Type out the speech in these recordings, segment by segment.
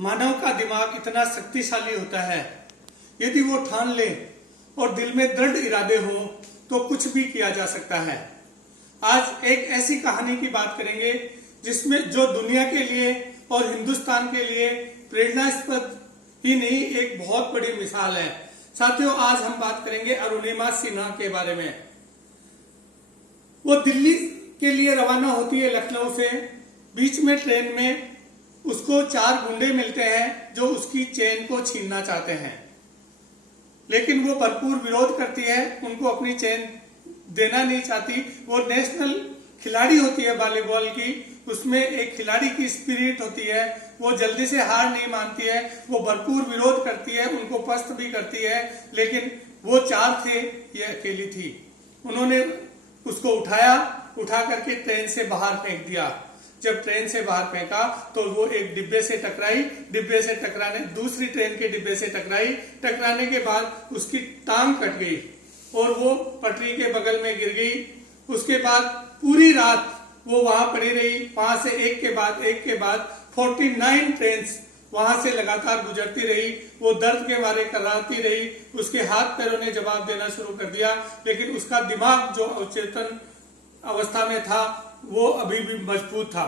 मानव का दिमाग इतना शक्तिशाली होता है, यदि वो ठान ले और दिल में दृढ़ इरादे हो तो कुछ भी किया जा सकता है। आज एक ऐसी कहानी की बात करेंगे जिसमें जो दुनिया के लिए और हिंदुस्तान के लिए प्रेरणास्पद ही नहीं, एक बहुत बड़ी मिसाल है। साथियों, आज हम बात करेंगे अरुणिमा सिन्हा के बारे में। वो दिल्ली के लिए रवाना होती है लखनऊ से। बीच में ट्रेन में उसको 4 गुंडे मिलते हैं जो उसकी चेन को छीनना चाहते हैं, लेकिन वो भरपूर विरोध करती है, उनको अपनी चेन देना नहीं चाहती। वो नेशनल खिलाड़ी होती है वॉलीबॉल की, उसमें एक खिलाड़ी की स्पिरिट होती है, वो जल्दी से हार नहीं मानती है, वो भरपूर विरोध करती है, उनको पस्त भी करती है। लेकिन वो 4 थे, ये अकेली थी। उन्होंने उसको उठा करके ट्रेन से बाहर फेंक दिया। जब ट्रेन से बाहर फेंका तो वो एक डिब्बे से टकराई, डिब्बे से टकराने दूसरी ट्रेन के डिब्बे से टकराने के बाद उसकी टांग कट गई और वो पटरी के बगल में गिर गई। उसके बाद पूरी रात वो वहां पड़ी रही। वहां से एक के बाद 49 ट्रेन वहां से लगातार गुजरती रही। वो दर्द के मारे कराती रही। उसके हाथ पैरों ने जवाब देना शुरू कर दिया, लेकिन उसका दिमाग जो अचेतन अवस्था में था वो अभी भी मजबूत था।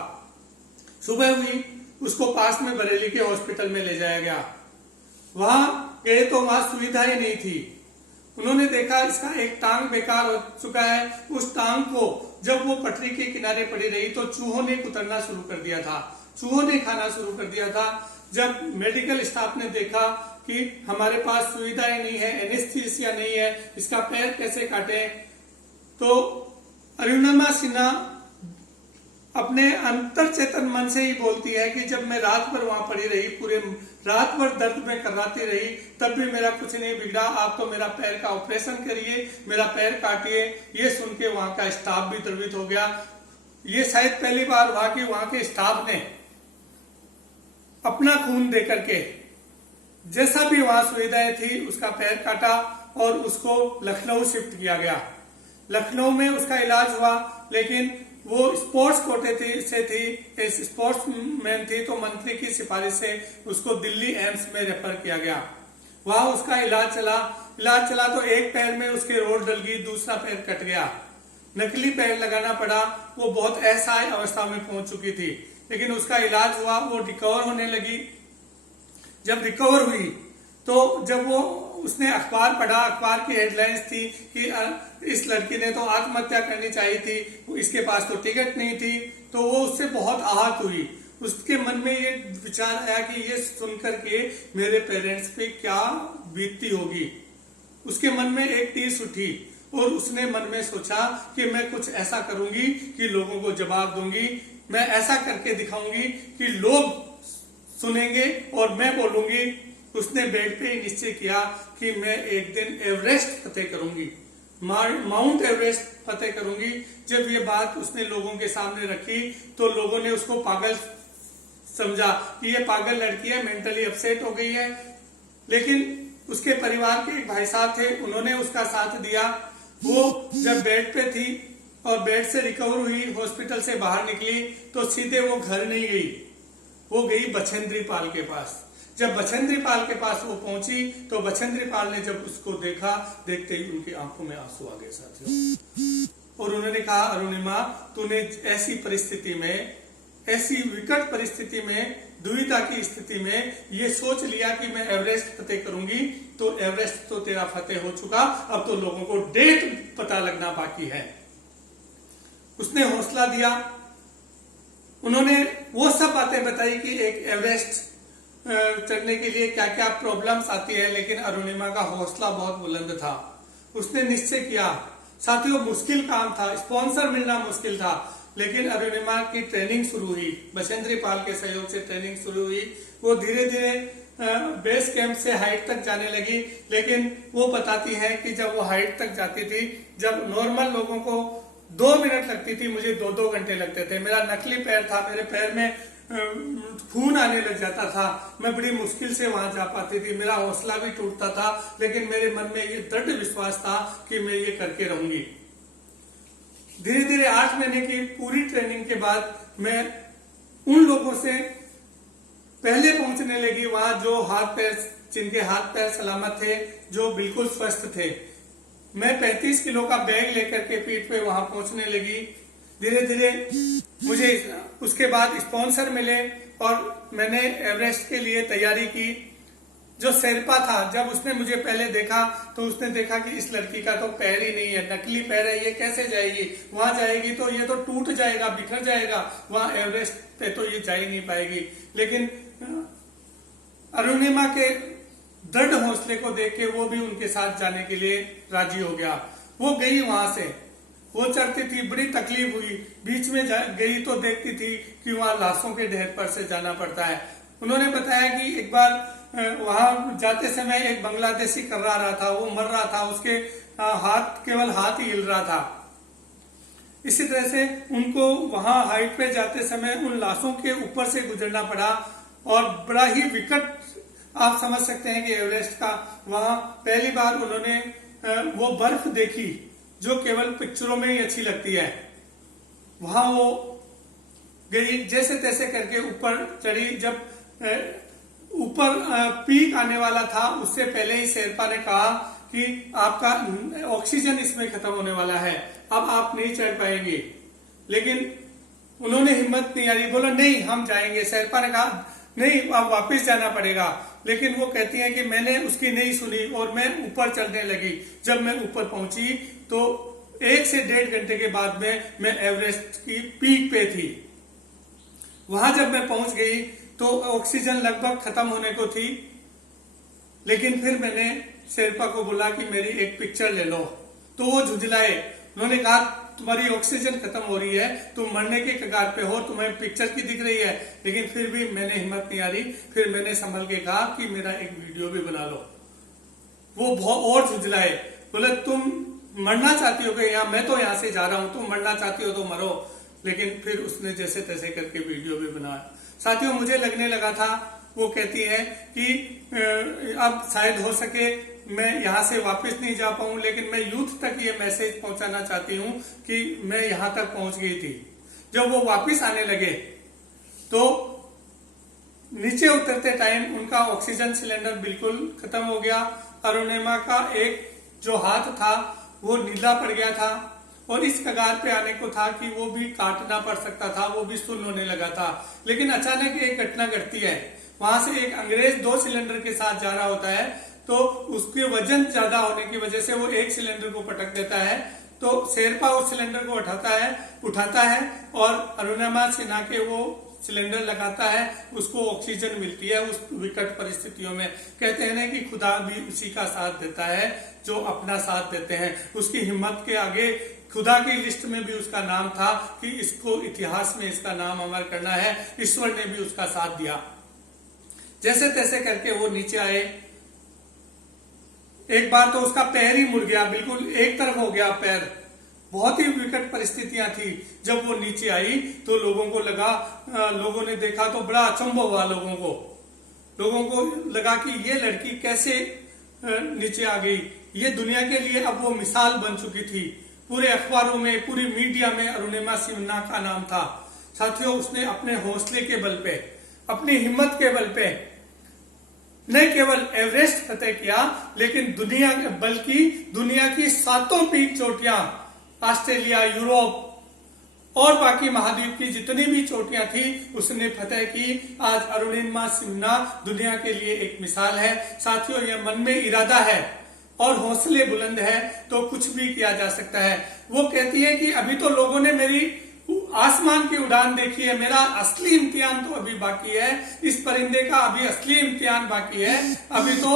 सुबह हुई, उसको पास में बरेली के हॉस्पिटल में ले जाया गया। वहां गए तो वहां सुविधा ही नहीं थी। उन्होंने देखा इसका एक टांग बेकार हो चुका है। उस टांग को जब वो पटरी के किनारे पड़ी रही तो चूहों ने कुतरना शुरू कर दिया था, चूहों ने खाना शुरू कर दिया था। जब मेडिकल स्टाफ ने देखा कि हमारे पास सुविधाएं नहीं है, एनेस्थीसिया नहीं है, इसका पैर कैसे काटे, तो अरुणिमा सिन्हा अपने अंतर चेतन मन से ही बोलती है कि जब मैं रात भर वहां पड़ी रही, पूरे रात भर दर्द में कराती रही, तब भी मेरा कुछ नहीं बिगड़ा। आप तो मेरा पैर का ऑपरेशन करिए, मेरा पैर काटिए। ये सुन के वहां का स्टाफ भी द्रवित हो गया। ये शायद पहली बार वहां के स्टाफ ने अपना खून दे करके जैसा भी वहां सुविधाएं थी उसका पैर काटा और उसको लखनऊ शिफ्ट किया गया। लखनऊ में उसका इलाज हुआ, लेकिन वो स्पोर्ट्स कोटे से थी, स्पोर्ट्स मैन थी, तो मंत्री की सिफारिश से उसको दिल्ली एम्स में रेफर किया गया। वहां उसका इलाज चला तो एक पैर में उसके रोड डल गई, दूसरा पैर कट गया, नकली पैर लगाना पड़ा। वो बहुत असहाय अवस्था में पहुंच चुकी थी, लेकिन उसका इलाज हुआ, वो रिकवर होने लगी। जब रिकवर हुई तो जब वो उसने अखबार पढ़ा, अखबार की हेडलाइंस थी कि इस लड़की ने तो आत्महत्या करनी चाहिए थी, इसके पास तो टिकट नहीं थी, तो वो उससे बहुत आहत हुई। उसके मन में ये विचार आया कि ये सुनकर के मेरे पेरेंट्स पे क्या बीतती होगी। उसके मन में एक टीस उठी और उसने मन में सोचा कि मैं कुछ ऐसा करूंगी कि लोगों को जवाब दूंगी, मैं ऐसा करके दिखाऊंगी कि लोग सुनेंगे और मैं बोलूंगी। उसने बेड पे ही निश्चय किया कि मैं एक दिन एवरेस्ट फतेह करूंगी, माउंट एवरेस्ट फतेह करूंगी। जब ये बात उसने लोगों के सामने रखी तो लोगों ने उसको पागल समझा कि ये पागल लड़की है, मेंटली अपसेट हो गई है। लेकिन उसके परिवार के एक भाई साहब थे, उन्होंने उसका साथ दिया। वो जब बेड पे थी और बेड से रिकवर हुई, हॉस्पिटल से बाहर निकली, तो सीधे वो घर नहीं गई, वो गई बछेंद्री पाल के पास। जब बछेंद्री पाल के पास वो पहुंची तो बछेंद्री पाल ने जब उसको देखा, देखते ही उनकी आंखों में आंसू आ गए साथियों। और उन्होंने कहा, अरुणिमा, तूने ऐसी परिस्थिति में, ऐसी विकट परिस्थिति में, दुविधा की स्थिति में ये सोच लिया कि मैं एवरेस्ट फतेह करूंगी, तो एवरेस्ट तो तेरा फतेह हो चुका, अब तो लोगों को डेट पता लगना बाकी है। उसने हौसला दिया। उन्होंने वो सब बातें बताई कि एक एवरेस्ट चढ़ने के लिए क्या क्या प्रॉब्लम्स आती है, लेकिन अरुणिमा का हौसला बहुत बुलंद था। उसने निश्चय किया। साथियों, मुश्किल काम था, स्पॉन्सर मिलना मुश्किल था, लेकिन अरुणिमा की ट्रेनिंग शुरू हुई, बछेंद्री पाल के सहयोग से ट्रेनिंग शुरू हुई। वो धीरे धीरे बेस कैंप से हाइट तक जाने लगी। लेकिन वो बताती है कि जब वो हाइट तक जाती थी, जब नॉर्मल लोगों को 2 मिनट लगती थी, मुझे 2-2 घंटे लगते थे। मेरा नकली पैर था, मेरे पैर में खून आने लग जाता था, मैं बड़ी मुश्किल से वहां जा पाती थी, मेरा हौसला भी टूटता था, लेकिन मेरे मन में ये दृढ़ विश्वास था कि मैं ये करके रहूंगी। धीरे धीरे 8 महीने की पूरी ट्रेनिंग के बाद मैं उन लोगों से पहले पहुंचने लगी वहां जो हाथ पैर, जिनके हाथ पैर सलामत थे, जो बिल्कुल स्वस्थ थे। मैं 35 किलो का बैग लेकर के पीठ पे वहां पहुंचने लगी। धीरे धीरे मुझे उसके बाद स्पॉन्सर मिले और मैंने एवरेस्ट के लिए तैयारी की। जो शेरपा था, जब उसने मुझे पहले देखा तो उसने देखा कि इस लड़की का तो पैर ही नहीं है, नकली पैर है, ये कैसे जाएगी, वहां जाएगी तो ये तो टूट जाएगा, बिखर जाएगा, वहां एवरेस्ट पे तो ये जा ही नहीं पाएगी। लेकिन अरुणिमा के दृढ़ हौसले को देख के वो भी उनके साथ जाने के लिए राजी हो गया। वो गई वहां से, वो चढ़ती थी, बड़ी तकलीफ हुई, बीच में गई तो देखती थी कि वहां लाशों के ढेर पर से जाना पड़ता है। उन्होंने बताया कि एक बार वहां जाते समय एक बांग्लादेशी कर्रा रहा था, वो मर रहा था, उसके केवल हाथ ही हिल रहा था। इसी तरह से उनको वहां हाइट पे जाते समय उन लाशों के ऊपर से गुजरना पड़ा और बड़ा ही विकट, आप समझ सकते हैं कि एवरेस्ट का वहां पहली बार उन्होंने वो बर्फ देखी जो केवल पिक्चरों में ही अच्छी लगती है। वहां वो गई, जैसे तैसे करके ऊपर चढ़ी। जब ऊपर पीक आने वाला था उससे पहले ही शेरपा ने कहा कि आपका ऑक्सीजन इसमें खत्म होने वाला है, अब आप नहीं चढ़ पाएंगे। लेकिन उन्होंने हिम्मत नहीं हारी, बोला नहीं हम जाएंगे। शेरपा ने कहा नहीं, अब वापस जाना पड़ेगा। लेकिन वो कहती हैं कि मैंने उसकी नहीं सुनी और मैं ऊपर चढ़ने लगी। जब मैं ऊपर पहुंची तो 1 से 1.5 घंटे के बाद में मैं एवरेस्ट की पीक पे थी। वहां जब मैं पहुंच गई तो ऑक्सीजन लगभग खत्म होने को थी। लेकिन फिर मैंने शेरपा को बोला कि मेरी एक पिक्चर ले लो, तो वो झुंझलाए। उन्होंने कहा तुम्हारी ऑक्सीजन खत्म हो रही है, तुम मरने के कगार पे हो, तुम्हें पिक्चर की दिख रही है। लेकिन फिर भी मैंने हिम्मत नहीं हारी, फिर मैंने संभल के कहा कि मेरा एक वीडियो भी बना लो। वो बहुत और झुंझलाए, बोले तुम मरना चाहती हो कि मैं तो यहाँ से जा रहा हूं, तुम मरना चाहती हो तो मरो। लेकिन फिर उसने जैसे तैसे करके वीडियो भी बनाया। साथियों, मुझे लगने लगा था, वो कहती है कि अब शायद हो सके मैं यहाँ से वापस नहीं जा पाऊं, लेकिन मैं यूथ तक ये मैसेज पहुंचाना चाहती हूँ कि मैं यहाँ तक पहुंच गई थी। जब वो वापस आने लगे तो नीचे उतरते टाइम उनका ऑक्सीजन सिलेंडर बिल्कुल खत्म हो गया। अरुणिमा का एक जो हाथ था वो नीला पड़ गया था और इस कगार पे आने को था कि वो भी काटना पड़ सकता था, वो भी सुन्न होने लगा था। लेकिन अचानक एक घटना घटती है। वहां से एक अंग्रेज 2 सिलेंडर के साथ जा रहा होता है, तो उसके वजन ज्यादा होने की वजह से वो एक सिलेंडर को पटक देता है। तो शेरपा उस सिलेंडर को उठाता है और अरुणिमा सिन्हा के वो सिलेंडर लगाता है, उसको ऑक्सीजन मिलती है उस विकट परिस्थितियों में। कहते हैं ना कि खुदा भी उसी का साथ देता है जो अपना साथ देते हैं। उसकी हिम्मत के आगे खुदा की लिस्ट में भी उसका नाम था कि इसको इतिहास में इसका नाम अमर करना है। ईश्वर ने भी उसका साथ दिया। जैसे तैसे करके वो नीचे आए। एक बार तो उसका पैर ही मुड़ गया, बिल्कुल एक तरफ हो गया पैर। बहुत ही विकट परिस्थितियां थी। जब वो नीचे आई तो लोगों को लगा, लोगों ने देखा तो बड़ा अचंभव हुआ। लोगों को लगा कि ये लड़की कैसे नीचे आ गई। ये दुनिया के लिए अब वो मिसाल बन चुकी थी। पूरे अखबारों में, पूरी मीडिया में अरुणिमा सिन्हा का नाम था। साथियों, उसने अपने हौसले के बल पे, अपनी हिम्मत के बल पे न केवल एवरेस्ट फतेह किया, लेकिन बल्कि दुनिया की 7 पीक चोटियां, ऑस्ट्रेलिया, यूरोप और बाकी महाद्वीप की जितनी भी चोटियां थी उसने फतेह की। आज अरुणिमा सिन्हा दुनिया के लिए एक मिसाल है। साथियों, यह मन में इरादा है और हौसले बुलंद है तो कुछ भी किया जा सकता है। वो कहती है कि अभी तो लोगों ने मेरी आसमान की उड़ान देखी है, मेरा असली इम्तिहान तो अभी बाकी है। इस परिंदे का अभी असली इम्तिहान बाकी है। अभी तो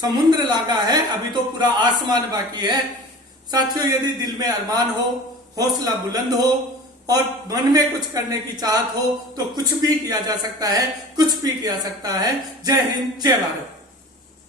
समुद्र लागा है, अभी तो पूरा आसमान बाकी है। साथियों, यदि दिल में अरमान हो, हौसला बुलंद हो और मन में कुछ करने की चाहत हो तो कुछ भी किया जा सकता है, कुछ भी किया सकता है। जय हिंद, जय भारत।